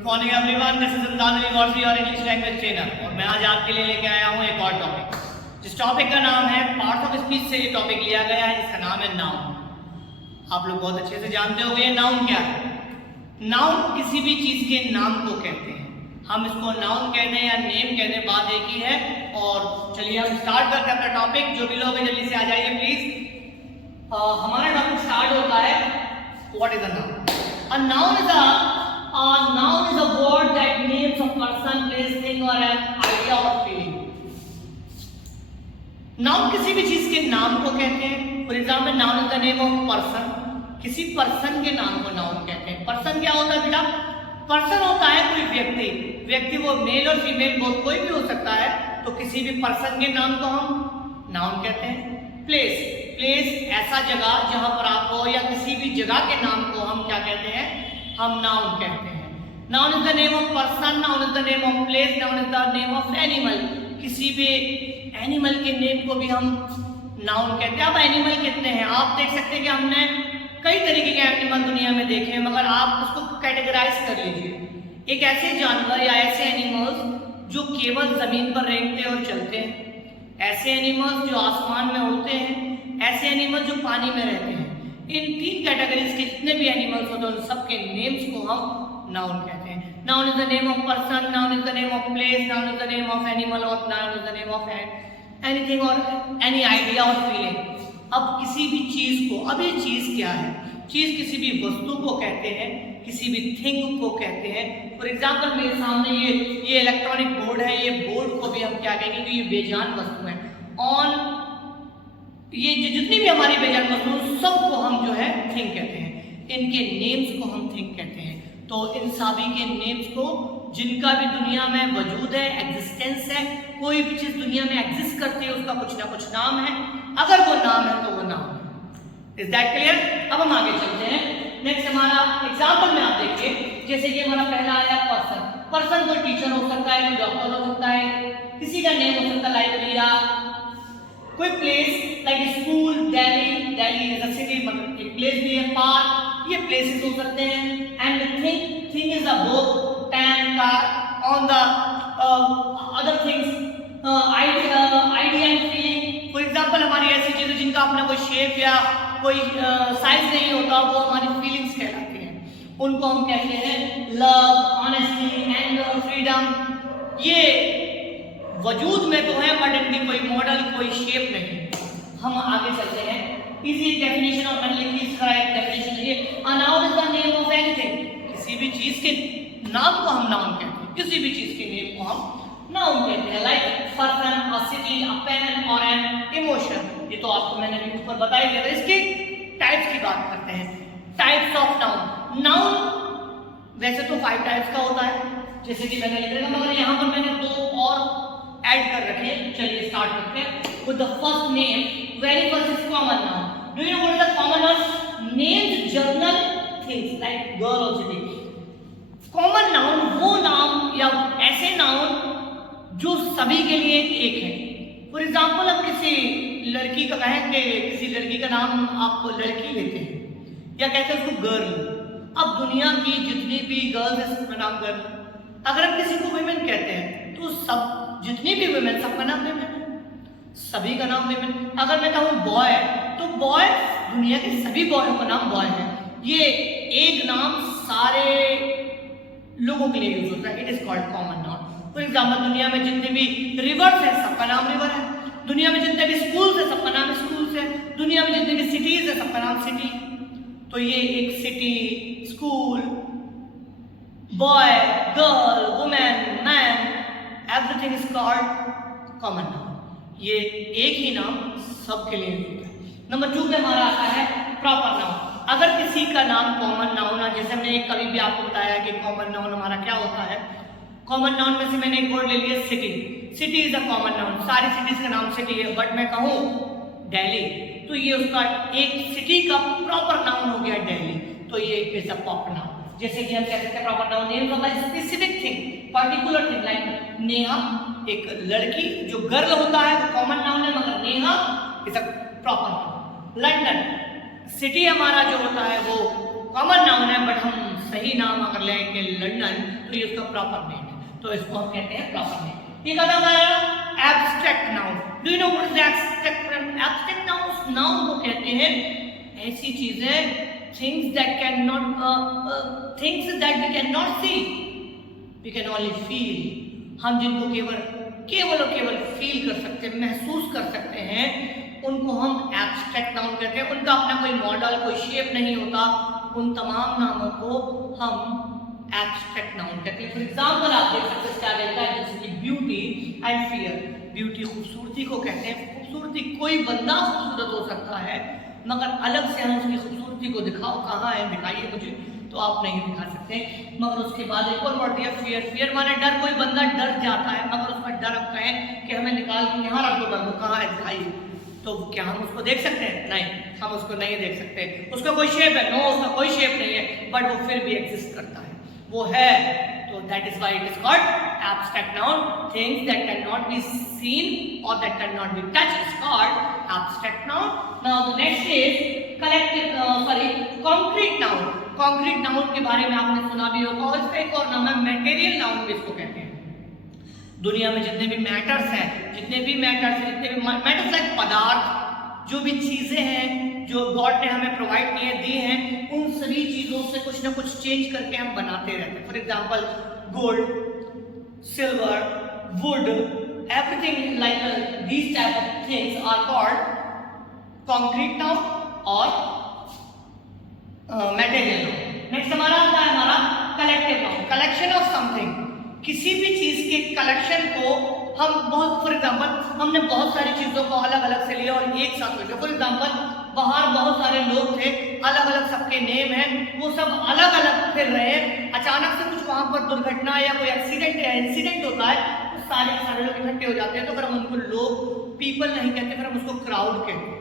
Good morning everyone, this is इमदाद अली गौसी और English language trainer. और मैं आज आपके लिए लेके आया हूँ एक और टॉपिक, जिस टॉपिक का नाम है पार्ट ऑफ स्पीच से ये टॉपिक लिया गया है, जिसका नाम है नाउन। आप लोग बहुत अच्छे से जानते होंगे नाउन क्या है। नाउन किसी भी चीज के नाम को कहते हैं। हम इसको नाउन कहते हैं या नेम कहते हैं, बात एक ही है। और चलिए हम स्टार्ट करते हैं अपना टॉपिक। जो भी लोग हैं जल्दी से आ जाइए प्लीज। हमारा टॉपिक स्टार्ट होता है what is a noun. A noun is a word that names a person, place, thing or an idea or feeling. Noun किसी भी चीज के नाम को कहते हैं। For example, noun is the name of person. किसी पर्सन के नाम को नाउन कहते हैं। पर्सन क्या होता है बेटा? पर्सन होता है कोई व्यक्ति वो मेल और फीमेल बहुत कोई भी हो सकता है। तो किसी भी पर्सन के नाम को हम नाउन कहते हैं। प्लेस ऐसा जगह जहां पर आप हो, या किसी भी जगह के नाम को हम क्या कहते हैं? हम नाउन कहते हैं। Noun is the name of person, noun is the name of place, noun is the name of animal. किसी भी एनिमल के नेम को भी हम नाउन कहते हैं। अब एनिमल कितने हैं आप देख सकते हैं कि हमने कई तरीके के एनिमल दुनिया में देखे हैं, मगर आप उसको कैटेगराइज कर लीजिए। एक ऐसे जानवर या ऐसे एनिमल्स जो केवल जमीन पर रेंगते और चलते हैं, ऐसे एनिमल्स जो आसमान में उड़ते हैं, ऐसे एनिमल्स जो पानी में रहते हैं। इन तीन कैटेगरीज के जितने भी एनिमल्स होते हैं उन सबके नेम्स को हम नाउन कहते हैं। Noun is the name of person, noun is the name of place, noun is the name of animal, और noun is the name of anything और एनी आइडिया और फीलिंग। अब किसी भी चीज को, अब ये चीज क्या है? चीज किसी भी वस्तु को कहते हैं, किसी भी थिंग को कहते हैं। फॉर एग्जाम्पल, मेरे सामने ये इलेक्ट्रॉनिक बोर्ड है। ये बोर्ड को भी हम क्या कहेंगे कि ये बेजान वस्तु है। ऑन ये जितनी भी हमारी बेजान वस्तु सबको हम जो है थिंग कहते हैं। इनके नेम्स को हम थिंग कहते हैं। तो इन सभी के नेम्स को, जिनका भी दुनिया में वजूद है, एग्जिस्टेंस है, कोई भी चीज दुनिया में एग्जिस्ट करती है उसका कुछ ना कुछ नाम है। अगर वो नाम है तो वो नाम है। Is that clear? अब हम आगे चलते हैं। नेक्स्ट हमारा एग्जाम्पल में आप देखिए, जैसे ये हमारा पहला आया पर्सन। पर्सन कोई टीचर हो सकता है, कोई डॉक्टर हो सकता है, किसी का नेम हो सकता है लाइब्रेरी, या कोई place like school. Delhi is a city, मतलब एक प्लेस भी है। पार्क, ये प्लेसेस हो सकते हैं। And thing is a book, pen, car, on the other things, idea and feeling. For example, हमारी ऐसी चीजें जिनका अपना कोई शेप या कोई साइज नहीं होता, वो हमारी फीलिंग्स कहलाती हैं। उनको हम कहते हैं लव, ऑनेस्टी, एंगर, फ्रीडम। ये वजूद में तो है बट इनकी कोई मॉडल, कोई शेप नहीं। हम आगे चलते हैं। इसी डेफिनेशन और मैंने लिखी, इसका एक डेफिनेशन है। A noun is the name of anything. किसी भी चीज के नाम को हम नाउन कहते हैं। किसी भी चीज के नेम को हम नाउन कहते हैं। Like person, a city, a pen और एन इमोशन। ये तो आपको मैंने अभी ऊपर बता ही दिया था। इसके टाइप्स की बात करते हैं। Types of noun. नाउन वैसे तो 5 टाइप्स का होता है, जैसे कि मैंने लिख रखा, मगर यहाँ पर मैंने 2 और ऐड कर रखे हैं। चलिए स्टार्ट करते हैं with the first name. Very first is common noun. Do you know what is the common noun? Names, journal, things like girl और सिटी। कॉमन नाउन वो नाम या ऐसे नाउन जो सभी के लिए एक है। फॉर एग्जाम्पल, अब किसी लड़की का कहें कि किसी लड़की का नाम आप लड़की लेते हैं या कहते हैं उसको गर्ल। अब दुनिया की जितनी भी गर्ल्स है सबका नाम गर्ल। अगर हम किसी को वुमेन कहते हैं तो सब जितनी भी वुमेन सबका नाम वुमेन है, सभी का नाम वुमेन। अगर मैं कहूँ बॉय, तो बॉय दुनिया के सभी बॉयों का नाम बॉय है। ये एक नाम सारे लोगों के लिए यूज होता है। It is called common noun. For example, दुनिया में जितने भी रिवर्स हैं सबका नाम रिवर है। दुनिया में जितने भी स्कूल्स हैं सबका नाम स्कूल्स है। दुनिया में जितने भी सिटीज है सबका नाम सिटी। तो ये एक city, school, boy, girl, women, man, everything is called common noun. ये एक ही नाम सबके लिए होता है। नंबर 2 पे हमारा आता है प्रॉपर नाउन। अगर किसी का नाम कॉमन नाउन है, जैसे हमने कभी भी आपको बताया कि कॉमन नाउन हमारा क्या होता है। कॉमन नाउन में से मैंने एक वर्ड ले लिया city. City is a common noun. सारी सिटीज का नाम सिटी है। बट मैं कहूँ दिल्ली, तो ये उसका एक सिटी का प्रॉपर नाउन हो गया दिल्ली। तो ये इज अ प्रॉपर नाउन। जैसे कि हम कह सकते हैं proper noun name of a specific thing, particular thing. Like Neha, एक लड़की जो गर्ल होता है वो कॉमन नाउन है, मगर Neha is a proper noun. London, city हमारा जो होता है वो कॉमन नाउन है, बट हम सही नाम अगर लेंगे लंदन तो ये उसका प्रॉपर नेम है, तो इसको हम कहते हैं प्रॉपर नेम। ये कदम आया abstract noun. Do you know what is abstract noun? Abstract noun noun को कहते हैं ऐसी चीजें, things that can not things that we can not see, we can only feel. हम जिनको केवल और केवल फील कर सकते हैं, महसूस कर सकते हैं, उनको हम एब्स्ट्रैक्ट नाउन कहते हैं। उनका अपना कोई मॉडल, कोई शेप नहीं होता। उन तमाम नामों को हम एब्स्ट्रैक्ट नाउन कहते हैं। फॉर एग्जाम्पल आप देख सकते हैं क्या कहता है, जैसे कि ब्यूटी एंड फियर। ब्यूटी खूबसूरती को कहते हैं। खूबसूरती, कोई बंदा खूबसूरत हो सकता है, मगर अलग से हम उसकी खूबसूरती को दिखाओ, कहाँ है दिखाइए मुझे, तो आप नहीं दिखा सकते। मगर उसके बाद एक और वर्ड दिया फियर। फियर माने डर। कोई बंदा डर जाता है, मगर उसका डर हम कहें कि हमें निकाल के यहाँ रख दो डर को, कहाँ है दिखाइए, तो क्या हम उसको देख सकते हैं? नहीं, हम उसको नहीं देख सकते। उसका कोई शेप है? नो, उसका कोई शेप नहीं है, बट वो फिर भी एग्जिस्ट करता है, वो है। तो that is why it is called abstract noun. Things that can not be seen और that can not be touched is called abstract noun. Now the next is concrete noun. Concrete noun के बारे में आपने सुना भी होगा, और इसका एक और नाम है मटेरियल नाउन भी इसको कहते हैं। दुनिया में जितने भी मैटर्स हैं, जितने भी मैटर्स लाइक पदार्थ, जो भी चीजें हैं जो गॉड ने हमें प्रोवाइड किए दी हैं, उन सभी चीजों से कुछ ना कुछ चेंज करके हम बनाते रहते हैं। For example gold, silver, wood, everything like these type of things are called concrete noun और मटेरियल नाउन। नेक्स्ट हमारा आता है हमारा collective noun. Collection of something, किसी भी चीज के कलेक्शन को हम बहुत, फॉर एग्जाम्पल हमने बहुत सारी चीजों को अलग अलग से लिया और एक साथ रखा। फॉर एग्जाम्पल बाहर बहुत सारे लोग थे, अलग अलग सबके नेम हैं, वो सब अलग अलग फिर रहे हैं। अचानक से कुछ वहां पर दुर्घटना या कोई एक्सीडेंट या इंसिडेंट होता है, तो सारे के सारे लोग इकट्ठे हो जाते हैं, तो फिर हम उनको लोग, पीपल नहीं कहते, फिर हम उसको क्राउड कहते हैं।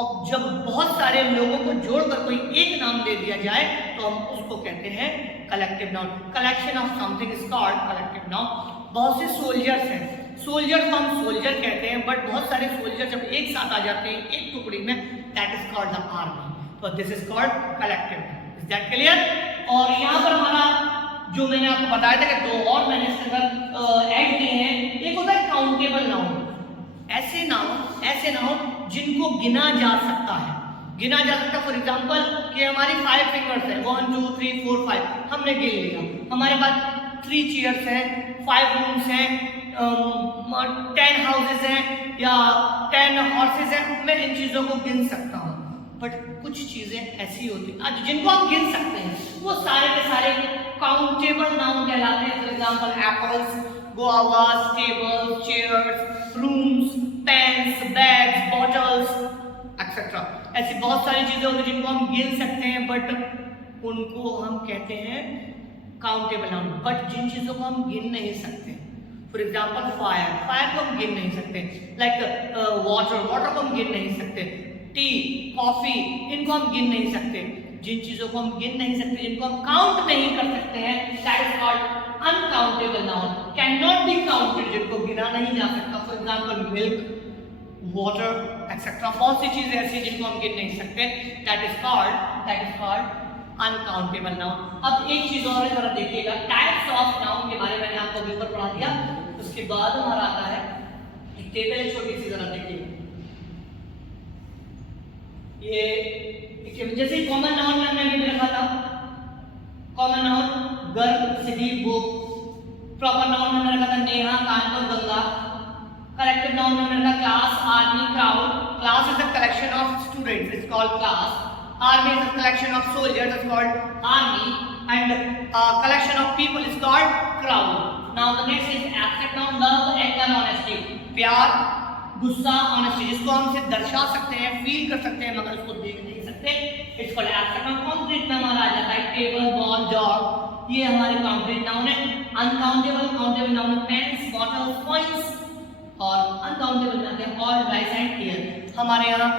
और जब बहुत सारे लोगों को जोड़कर कोई एक नाम दे दिया जाए, तो हम उसको कहते हैं collective noun. Collection of something is called collective noun. बहुत से सोल्जर्स हैं, सोल्जर को हम सोल्जर कहते हैं, बट बहुत सारे सोल्जर जब एक साथ आ जाते हैं एक टुकड़ी में, that is called the army. तो this is called collective. Is that clear? और यहाँ पर हमारा जो मैंने आपको बताया था कि दो और मैंने इसके अंदर ऐड किए हैं। एक होता है काउंटेबल नाउन। ऐसे नाउन जिनको गिना जा सकता है, गिना जा सकता है। फॉर एग्जाम्पल कि हमारी 5 फिंगर्स हैं, 1 2 3 4 5, हमने गिन लिया। हमारे पास 3 चेयर्स हैं, 5 रूम्स हैं, 10 हाउसेज हैं या 10 हॉर्सेज हैं, मैं इन चीजों को गिन सकता हूँ। बट कुछ चीजें ऐसी होती हैं जिनको हम गिन सकते हैं, वो सारे के सारे काउंटेबल नाउन कहलाते हैं। For example apples, guavas, tables, chairs, rooms, pens, bags, bottles, etc. ऐसी बहुत सारी चीजें होती हैं जिनको हम गिन सकते हैं, बट उनको हम कहते हैं काउंटेबल नाउन। बट जिन चीजों को हम गिन नहीं सकते, फॉर एग्जाम्पल फायर को हम गिन नहीं सकते, लाइक वाटर को हम गिन नहीं सकते, टी, कॉफी, इनको हम गिन नहीं सकते। जिन चीजों को हम गिन नहीं सकते, जिनको हम काउंट नहीं कर सकते हैं, that is called uncountable noun. Can not be counted, जिनको गिना नहीं जा सकता। For example milk, water etcetera, बहुत सी चीजें ऐसी जिनको हम गिन नहीं सकते, that is called uncountable noun. अब एक चीज और जरा देखिएगा, टाइप्स ऑफ नाउन के बारे में मैंने आपको ऊपर पढ़ा दिया। उसके बाद हमारा आता है एक टेबल है छोटी सी, जरा देखिए। ये जैसे कॉमन नाउन में हमने भी रखा था, common noun girl, city, book. Proper noun में हमने रखा था नेहा, कानपुर, गंगा। कलेक्टिव नाउन में हमने रखा class, army, crowd. Class is the collection of students, it's called class. Army is the collection of soldiers, it's called army. And collection of people is called crowd. Now the next is abstract noun, love, anger, honesty. प्यार, गुस्सा, honesty, जिसको हम सिर्फ दर्शा सकते हैं, feel कर सकते हैं, मगर उसको देख नहीं सकते। It's called abstract noun. Concrete में हमारा आ जाता है टेबल, बॉल, जॉब, ये हमारे कॉन्क्रीट नाउन है। काउंटेबल नाउन है पेन्स, बॉटल्स, कॉइंस। और अनकाउंटेबल में आते हैं ऑल, राइस एंड ईयर। हमारे यहाँ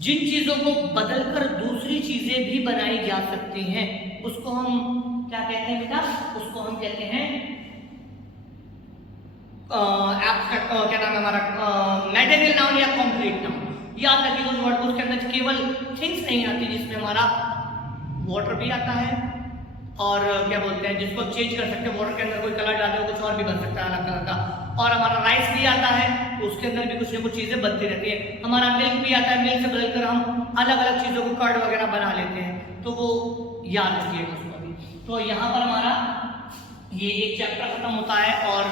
जिन चीजों को बदलकर दूसरी चीजें भी बनाई जा सकती हैं, उसको हम क्या कहते हैं बेटा? उसको हम कहते हैं क्या नाम है हमारा, मटेरियल नाउन या कॉन्क्रीट नाउन। याद रखिए उस वर्ड को, उसके अंदर केवल थिंग्स नहीं आती, जिसमें हमारा वाटर भी आता है और क्या बोलते हैं जिसको चेंज कर सकते हैं, वाटर के अंदर कोई कलर डाले कुछ और भी बन सकता है अलग कलर का। और हमारा राइस भी आता है तो उसके अंदर भी कुछ ना कुछ चीज़ें बनती रहती है। हमारा मिल्क भी आता है, मिल्क से बदलकर हम अलग अलग चीज़ों को कर्ड वगैरह बना लेते हैं, तो वो याद रखिएगा उसको भी। तो यहाँ पर हमारा ये एक चैप्टर खत्म होता है और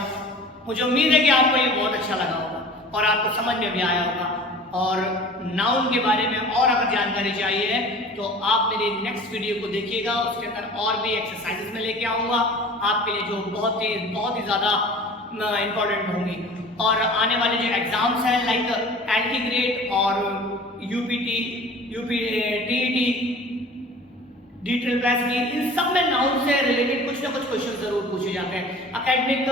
मुझे उम्मीद है कि आपको ये बहुत अच्छा लगा होगा और आपको समझ में भी आया होगा। और नाउन के बारे में और अगर जानकारी चाहिए है तो आप मेरे नेक्स्ट वीडियो को देखिएगा, उसके अंदर और भी एक्सरसाइजेस में लेके आऊँगा आपके लिए जो बहुत ही ज़्यादा इम्पोर्टेंट होंगी। और आने वाले जो एग्ज़ाम्स हैं लाइक एंटी ग्रेड और यूपीटी, टीईटी, डिटेल की, इन सब में नाउन से रिलेटेड कुछ ना कुछ क्वेश्चन जरूर पूछे जाते हैं। एकेडमिक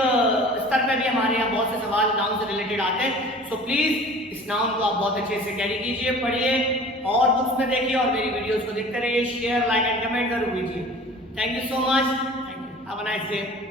स्तर पर भी हमारे यहाँ बहुत से सवाल नाउन से रिलेटेड आते हैं। सो प्लीज इस नाउन को आप बहुत अच्छे से कैरी कीजिए, पढ़िए और बुक्स में देखिए और मेरी वीडियोस को देखते रहिए। शेयर, लाइक एंड कमेंट जरूर कीजिए। Thank you so much. Have a nice day.